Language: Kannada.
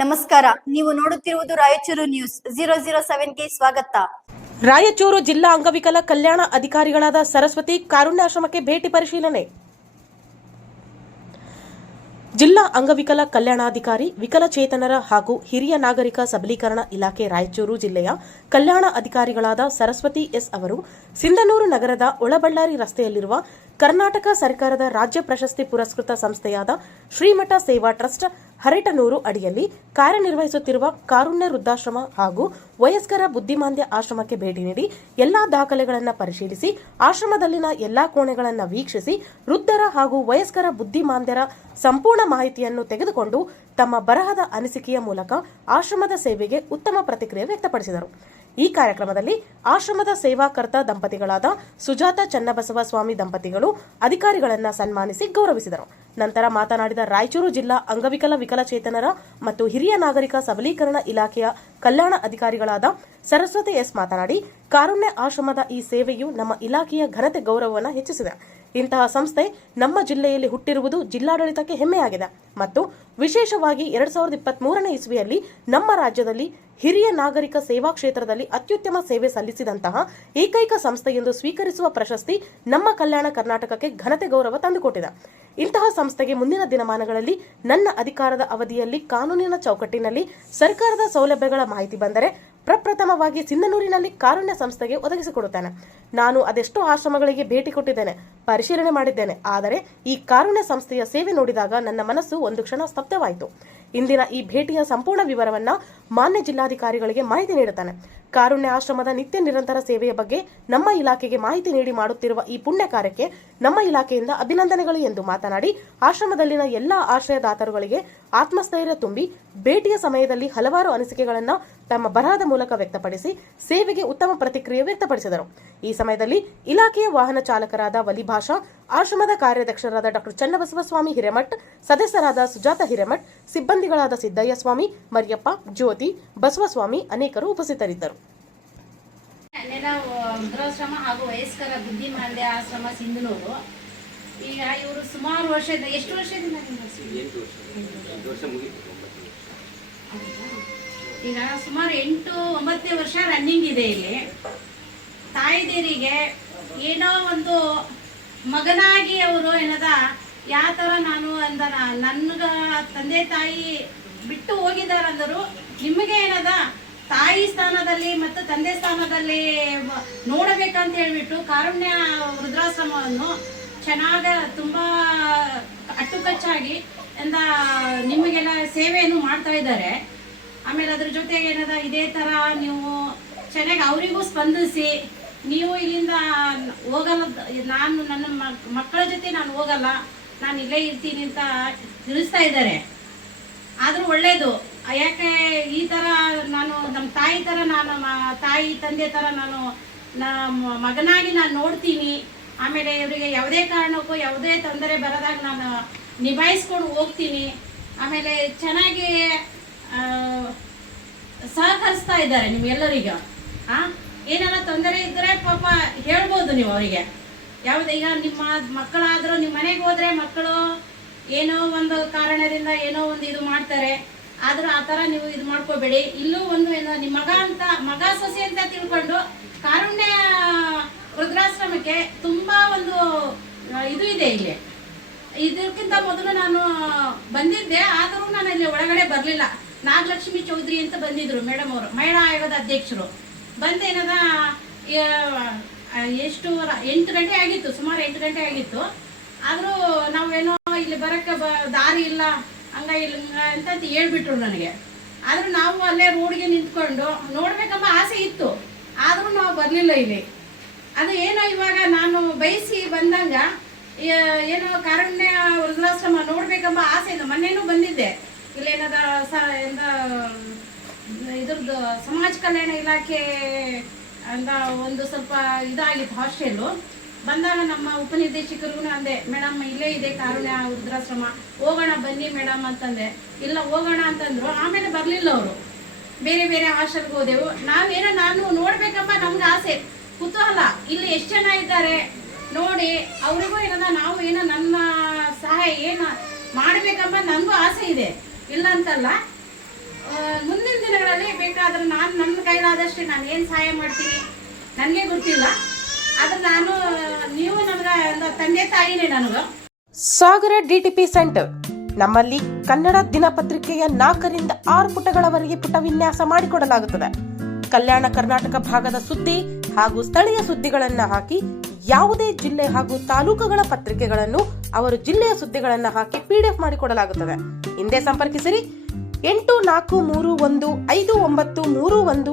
ನಮಸ್ಕಾರ, ನೀವು ನೋಡುತ್ತಿರುವುದು ರಾಯಚೂರು ನ್ಯೂಸ್ 007ಗೆ ಸ್ವಾಗತ. ರಾಯಚೂರು ಜಿಲ್ಲಾ ಅಂಗವಿಕಲ ಕಲ್ಯಾಣ ಅಧಿಕಾರಿಗಳಾದ ಸರಸ್ವತಿ ಕಾರುಣ್ಯಾಶ್ರಮಕ್ಕೆ ಭೇಟಿ ಪರಿಶೀಲನೆ. ಜಿಲ್ಲಾ ಅಂಗವಿಕಲ ಕಲ್ಯಾಣಾಧಿಕಾರಿ, ವಿಕಲಚೇತನರ ಹಾಗೂ ಹಿರಿಯ ನಾಗರಿಕ ಸಬಲೀಕರಣ ಇಲಾಖೆ ರಾಯಚೂರು ಜಿಲ್ಲೆಯ ಕಲ್ಯಾಣ ಅಧಿಕಾರಿಗಳಾದ ಸರಸ್ವತಿ ಎಸ್ ಅವರು ಸಿಂಧನೂರು ನಗರದ ಒಳಬಳ್ಳಾರಿ ರಸ್ತೆಯಲ್ಲಿರುವ ಕರ್ನಾಟಕ ಸರ್ಕಾರದ ರಾಜ್ಯ ಪ್ರಶಸ್ತಿ ಪುರಸ್ಕೃತ ಸಂಸ್ಥೆಯಾದ ಶ್ರೀಮಠ ಸೇವಾ ಟ್ರಸ್ಟ್ ಹರಟನೂರು ಅಡಿಯಲ್ಲಿ ಕಾರ್ಯನಿರ್ವಹಿಸುತ್ತಿರುವ ಕಾರುಣ್ಯ ವೃದ್ಧಾಶ್ರಮ ಹಾಗೂ ವಯಸ್ಕರ ಬುದ್ಧಿಮಾಂದ್ಯ ಆಶ್ರಮಕ್ಕೆ ಭೇಟಿ ನೀಡಿ ಎಲ್ಲಾ ದಾಖಲೆಗಳನ್ನು ಪರಿಶೀಲಿಸಿ ಆಶ್ರಮದಲ್ಲಿನ ಎಲ್ಲಾ ಕೋಣೆಗಳನ್ನು ವೀಕ್ಷಿಸಿ ವೃದ್ಧರ ಹಾಗೂ ವಯಸ್ಕರ ಬುದ್ಧಿಮಾಂದ್ಯರ ಸಂಪೂರ್ಣ ಮಾಹಿತಿಯನ್ನು ತೆಗೆದುಕೊಂಡು ತಮ್ಮ ಬರಹದ ಅನಿಸಿಕೆಯ ಮೂಲಕ ಆಶ್ರಮದ ಸೇವೆಗೆ ಉತ್ತಮ ಪ್ರತಿಕ್ರಿಯೆ ವ್ಯಕ್ತಪಡಿಸಿದರು. ಈ ಕಾರ್ಯಕ್ರಮದಲ್ಲಿ ಆಶ್ರಮದ ಸೇವಾಕರ್ತ ದಂಪತಿಗಳಾದ ಸುಜಾತ ಚನ್ನಬಸವ ಸ್ವಾಮಿ ದಂಪತಿಗಳು ಅಧಿಕಾರಿಗಳನ್ನು ಸನ್ಮಾನಿಸಿ ಗೌರವಿಸಿದರು. ನಂತರ ಮಾತನಾಡಿದ ರಾಯಚೂರು ಜಿಲ್ಲಾ ಅಂಗವಿಕಲ ವಿಕಲಚೇತನರ ಮತ್ತು ಹಿರಿಯ ನಾಗರಿಕ ಸಬಲೀಕರಣ ಇಲಾಖೆಯ ಕಲ್ಯಾಣ ಅಧಿಕಾರಿಗಳಾದ ಸರಸ್ವತಿ ಎಸ್ ಮಾತನಾಡಿ, ಕಾರುಣ್ಯ ಆಶ್ರಮದ ಈ ಸೇವೆಯು ನಮ್ಮ ಇಲಾಖೆಯ ಘನತೆ ಗೌರವವನ್ನು ಹೆಚ್ಚಿಸಿದೆ. ಇಂತಹ ಸಂಸ್ಥೆ ನಮ್ಮ ಜಿಲ್ಲೆಯಲ್ಲಿ ಹುಟ್ಟಿರುವುದು ಜಿಲ್ಲಾಡಳಿತಕ್ಕೆ ಹೆಮ್ಮೆಯಾಗಿದೆ ಮತ್ತು ವಿಶೇಷವಾಗಿ 2023ನೇ ಇಸ್ವಿಯಲ್ಲಿ ನಮ್ಮ ರಾಜ್ಯದಲ್ಲಿ ಹಿರಿಯ ನಾಗರಿಕ ಸೇವಾ ಕ್ಷೇತ್ರದಲ್ಲಿ ಅತ್ಯುತ್ತಮ ಸೇವೆ ಸಲ್ಲಿಸಿದಂತಹ ಏಕೈಕ ಸಂಸ್ಥೆ ಎಂದು ಸ್ವೀಕರಿಸುವ ಪ್ರಶಸ್ತಿ ನಮ್ಮ ಕಲ್ಯಾಣ ಕರ್ನಾಟಕಕ್ಕೆ ಘನತೆ ಗೌರವ ತಂದುಕೊಟ್ಟಿದೆ. ಇಂತಹ ಸಂಸ್ಥೆಗೆ ಮುಂದಿನ ದಿನಮಾನಗಳಲ್ಲಿ ನನ್ನ ಅಧಿಕಾರದ ಅವಧಿಯಲ್ಲಿ ಕಾನೂನಿನ ಚೌಕಟ್ಟಿನಲ್ಲಿ ಸರ್ಕಾರದ ಸೌಲಭ್ಯಗಳ ಮಾಹಿತಿ ಬಂದರೆ ಪ್ರಪ್ರಥಮವಾಗಿ ಸಿಂಧನೂರಿನಲ್ಲಿ ಕಾರುಣ್ಯ ಸಂಸ್ಥೆಗೆ ಒದಗಿಸಿಕೊಡುತ್ತೇನೆ. ನಾನು ಅದೆಷ್ಟೋ ಆಶ್ರಮಗಳಿಗೆ ಭೇಟಿ ಕೊಟ್ಟಿದ್ದೇನೆ, ಪರಿಶೀಲನೆ ಮಾಡಿದ್ದೇನೆ. ಆದರೆ ಈ ಕಾರುಣ್ಯ ಸಂಸ್ಥೆಯ ಸೇವೆ ನೋಡಿದಾಗ ನನ್ನ ಮನಸ್ಸು ಒಂದು ಕ್ಷಣ ಸ್ತಬ್ಧವಾಯಿತು. ಇಂದಿನ ಈ ಭೇಟಿಯ ಸಂಪೂರ್ಣ ವಿವರವನ್ನ ಮಾನ್ಯ ಜಿಲ್ಲಾಧಿಕಾರಿಗಳಿಗೆ ಮಾಹಿತಿ ನೀಡುತ್ತಾನೆ. ಕಾರುಣ್ಯ ಆಶ್ರಮದ ನಿತ್ಯ ನಿರಂತರ ಸೇವೆಯ ಬಗ್ಗೆ ನಮ್ಮ ಇಲಾಖೆಗೆ ಮಾಹಿತಿ ನೀಡಿ ಮಾಡುತ್ತಿರುವ ಈ ಪುಣ್ಯ ಕಾರ್ಯಕ್ಕೆ ನಮ್ಮ ಇಲಾಖೆಯಿಂದ ಅಭಿನಂದನೆಗಳು ಎಂದು ಮಾತನಾಡಿ, ಆಶ್ರಮದಲ್ಲಿನ ಎಲ್ಲಾ ಆಶ್ರಯದಾತರುಗಳಿಗೆ ಆತ್ಮಸ್ಥೈರ್ಯ ತುಂಬಿ ಭೇಟಿಯ ಸಮಯದಲ್ಲಿ ಹಲವಾರು ಅನಿಸಿಕೆಗಳನ್ನು ತಮ್ಮ ಬರಹದ ಮೂಲಕ ವ್ಯಕ್ತಪಡಿಸಿ ಸೇವೆಗೆ ಉತ್ತಮ ಪ್ರತಿಕ್ರಿಯೆ ವ್ಯಕ್ತಪಡಿಸಿದರು. ಈ ಸಮಯದಲ್ಲಿ ಇಲಾಖೆಯ ವಾಹನ ಚಾಲಕರಾದ ವಲಿಭಾಷಾ, ಆಶ್ರಮದ ಕಾರ್ಯಾಧ್ಯಕ್ಷರಾದ ಡಾ ಚನ್ನಬಸವ ಸ್ವಾಮಿ ಹಿರೇಮಠ್, ಸದಸ್ಯರಾದ ಸುಜಾತ ಹಿರೇಮಠ್, ಸಿಬ್ಬಂದಿಗಳಾದ ಸಿದ್ದಯ್ಯ ಸ್ವಾಮಿ, ಮರಿಯಪ್ಪ, ಜ್ಯೋತಿ, ಬಸವಸ್ವಾಮಿ ಅನೇಕರು ಉಪಸ್ಥಿತರಿದ್ದರು. ವೃದ್ಧಾಶ್ರಮ ಹಾಗೂ ವಯಸ್ಕರ ಬುದ್ಧಿಮಾಂದ್ಯ ಆಶ್ರಮ ಸಿಂಧನೂರು. ಈಗ ಇವರು ಸುಮಾರು ವರ್ಷದಿಂದ, ಎಷ್ಟು ವರ್ಷದಿಂದ ಈಗ ಸುಮಾರು 8-9ನೇ ವರ್ಷ ರನ್ನಿಂಗ್ ಇದೆ. ಇಲ್ಲಿ ತಾಯಿದೇರಿಗೆ ಏನೋ ಒಂದು ಮಗನಾಗಿ ಅವರು ಏನದ ಯಾವ ಥರ ನಾನು ಅಂದನ ನನ್ಗ ತಂದೆ ತಾಯಿ ಬಿಟ್ಟು ಹೋಗಿದಾರಂದರು, ನಿಮಗೆ ಏನದ ತಾಯಿ ಸ್ಥಾನದಲ್ಲಿ ಮತ್ತು ತಂದೆ ಸ್ಥಾನದಲ್ಲಿ ನೋಡಬೇಕಂತ ಹೇಳ್ಬಿಟ್ಟು ಕಾರುಣ್ಯ ವೃದ್ಧಾಶ್ರಮವನ್ನು ಚೆನ್ನಾಗ ತುಂಬ ಅಟ್ಟುಕಚ್ಚಾಗಿ ಎಂದ ನಿಮಗೆಲ್ಲ ಸೇವೆಯನ್ನು ಮಾಡ್ತಾ ಇದ್ದಾರೆ. ಆಮೇಲೆ ಅದ್ರ ಜೊತೆಗೆ ಏನದ ಇದೇ ಥರ ನೀವು ಚೆನ್ನಾಗಿ ಅವರಿಗೂ ಸ್ಪಂದಿಸಿ, ನೀವು ಇಲ್ಲಿಂದ ಹೋಗಲ್ಲ, ನಾನು ನನ್ನ ಮಕ್ಕಳ ಜೊತೆ ನಾನು ಹೋಗಲ್ಲ, ನಾನು ಇಲ್ಲೇ ಇರ್ತೀನಿ ಅಂತ ತಿಳಿಸ್ತಾ ಇದ್ದಾರೆ. ಆದರೂ ಒಳ್ಳೆಯದು. ಯಾಕೆ ಈ ಥರ ನಾನು ನಮ್ಮ ತಾಯಿ ಥರ, ನಾನು ತಾಯಿ ತಂದೆ ಥರ ನಾನು ಮಗನಾಗಿ ನಾನು ನೋಡ್ತೀನಿ. ಆಮೇಲೆ ಇವರಿಗೆ ಯಾವುದೇ ಕಾರಣಕ್ಕೂ ಯಾವುದೇ ತೊಂದರೆ ಬರದಾಗ ನಾನು ನಿಭಾಯಿಸ್ಕೊಂಡು ಹೋಗ್ತೀನಿ. ಆಮೇಲೆ ಚೆನ್ನಾಗಿ ಸಹಕರಿಸ್ತಾ ಇದ್ದಾರೆ ನಿಮ್ಗೆಲ್ಲರಿಗೂ. ಏನಾರ ತೊಂದರೆ ಇದ್ದರೆ ಪಾಪ ಹೇಳ್ಬೋದು ನೀವು ಅವರಿಗೆ. ಯಾವುದೇ ಈಗ ನಿಮ್ಮ ಮಕ್ಕಳಾದರೂ ನಿಮ್ಮ ಮನೆಗೆ ಹೋದರೆ ಮಕ್ಕಳು ಏನೋ ಒಂದು ಕಾರಣದಿಂದ ಏನೋ ಒಂದು ಇದು ಮಾಡ್ತಾರೆ, ಆದರೂ ಆ ಥರ ನೀವು ಇದು ಮಾಡ್ಕೋಬೇಡಿ. ಇಲ್ಲೂ ಒಂದು ಏನೋ ನಿಮ್ಮ ಮಗ ಸೊಸೆ ಅಂತ ತಿಳ್ಕೊಂಡು ಕಾರುಣ್ಯ ವೃದ್ಧಾಶ್ರಮಕ್ಕೆ ತುಂಬ ಒಂದು ಇದು ಇದೆ. ಇಲ್ಲಿ ಇದಕ್ಕಿಂತ ಮೊದಲು ನಾನು ಬಂದಿದ್ದೆ, ಆದರೂ ನಾನು ಇಲ್ಲಿ ಒಳಗಡೆ ಬರಲಿಲ್ಲ. ನಾಗಲಕ್ಷ್ಮಿ ಚೌಧರಿ ಅಂತ ಬಂದಿದ್ರು ಮೇಡಮ್ ಅವರು, ಮಹಿಳಾ ಆಯೋಗದ ಅಧ್ಯಕ್ಷರು. ಬಂದೇನದ ಎಷ್ಟು 8 ಗಂಟೆ ಆಗಿತ್ತು, ಸುಮಾರು 8 ಗಂಟೆ ಆಗಿತ್ತು. ಆದರೂ ನಾವೇನೋ ಇಲ್ಲಿ ಬರೋಕ್ಕೆ ದಾರಿ ಇಲ್ಲ ಹಂಗ ಇಲ್ಲ ಅಂತ ಹೇಳ್ಬಿಟ್ರು ನನಗೆ. ಆದರೂ ನಾವು ಅಲ್ಲೇ ರೋಡ್ಗೆ ನಿಂತ್ಕೊಂಡು ನೋಡ್ಬೇಕಂಬ ಆಸೆ ಇತ್ತು, ಆದರೂ ನಾವು ಬರಲಿಲ್ಲ ಇಲ್ಲಿ. ಅದು ಏನೋ ಇವಾಗ ನಾನು ಬಯಸಿ ಬಂದಂಗ ಏನೋ ಕಾರುಣ್ಯ ವೃದ್ಧಾಶ್ರಮ ನೋಡ್ಬೇಕಂಬ ಆಸೆ ಇದೆ. ಮೊನ್ನೆನೂ ಬಂದಿದ್ದೆ. ಇಲ್ಲೇನದ ಇದ್ರದ್ದು ಸಮಾಜ ಕಲ್ಯಾಣ ಇಲಾಖೆ ಅಂತ ಒಂದು ಸ್ವಲ್ಪ ಇದಾಗಿತ್ತು ಹಾಸ್ಟೆಲ್ಲು. ಬಂದಾಗ ನಮ್ಮ ಉಪನಿರ್ದೇಶಕರಿಗೂ ಅಂದೆ, ಮೇಡಮ್ ಇಲ್ಲೇ ಇದೆ ಕಾರುಣ್ಯ ವೃದ್ಧಾಶ್ರಮ, ಹೋಗೋಣ ಬನ್ನಿ ಮೇಡಮ್ ಅಂತಂದೆ. ಇಲ್ಲ ಹೋಗೋಣ ಅಂತಂದ್ರು. ಆಮೇಲೆ ಬರಲಿಲ್ಲ ಅವರು, ಬೇರೆ ಬೇರೆ ಹಾಸ್ಟೆಲ್ಗೆ ಹೋದೆವು. ನಾನು ನೋಡ್ಬೇಕಂಬ ನಮ್ಗೆ ಆಸೆ, ಕುತೂಹಲ. ಇಲ್ಲಿ ಎಷ್ಟು ಜನ ಇದ್ದಾರೆ ನೋಡಿ, ಅವರಿಗೂ ಏನದ ನಾವು ಏನೋ ನನ್ನ ಸಹಾಯ ಏನು ಮಾಡಬೇಕಂಬ ನನಗೂ ಆಸೆ ಇದೆ, ಇಲ್ಲ ಅಂತಲ್ಲ. ಬೇಕಾದ್ರೆ ನಾನು ನನ್ನ ಕೈಲಾದಷ್ಟು ನಾನು ಏನು ಸಹಾಯ ಮಾಡ್ತೀನಿ ನನಗೆ ಗೊತ್ತಿಲ್ಲ. ಆದ್ರೆ ನಾನು ನೀವು ನಮ್ಗೆ ಒಂದು ತಂದೆ ತಾಯಿನೇ ನನಗೆ. ಸಾಗರ ಡಿಟಿಪಿ ಸೆಂಟರ್ ನಮ್ಮಲ್ಲಿ ಕನ್ನಡ ದಿನಪತ್ರಿಕೆಯ 4 ರಿಂದ 6 ಪುಟಗಳವರೆಗೆ ಪುಟ ವಿನ್ಯಾಸ ಮಾಡಿಕೊಡಲಾಗುತ್ತದೆ. ಕಲ್ಯಾಣ ಕರ್ನಾಟಕ ಭಾಗದ ಸುದ್ದಿ ಹಾಗೂ ಸ್ಥಳೀಯ ಸುದ್ದಿಗಳನ್ನ ಹಾಕಿ ಯಾವುದೇ ಜಿಲ್ಲೆ ಹಾಗೂ ತಾಲೂಕುಗಳ ಪತ್ರಿಕೆಗಳನ್ನು ಅವರು ಜಿಲ್ಲೆಯ ಸುದ್ದಿಗಳನ್ನ ಹಾಕಿ PDF ಮಾಡಿಕೊಡಲಾಗುತ್ತದೆ. ಹಿಂದೆ ಸಂಪರ್ಕಿಸಿರಿ 84315931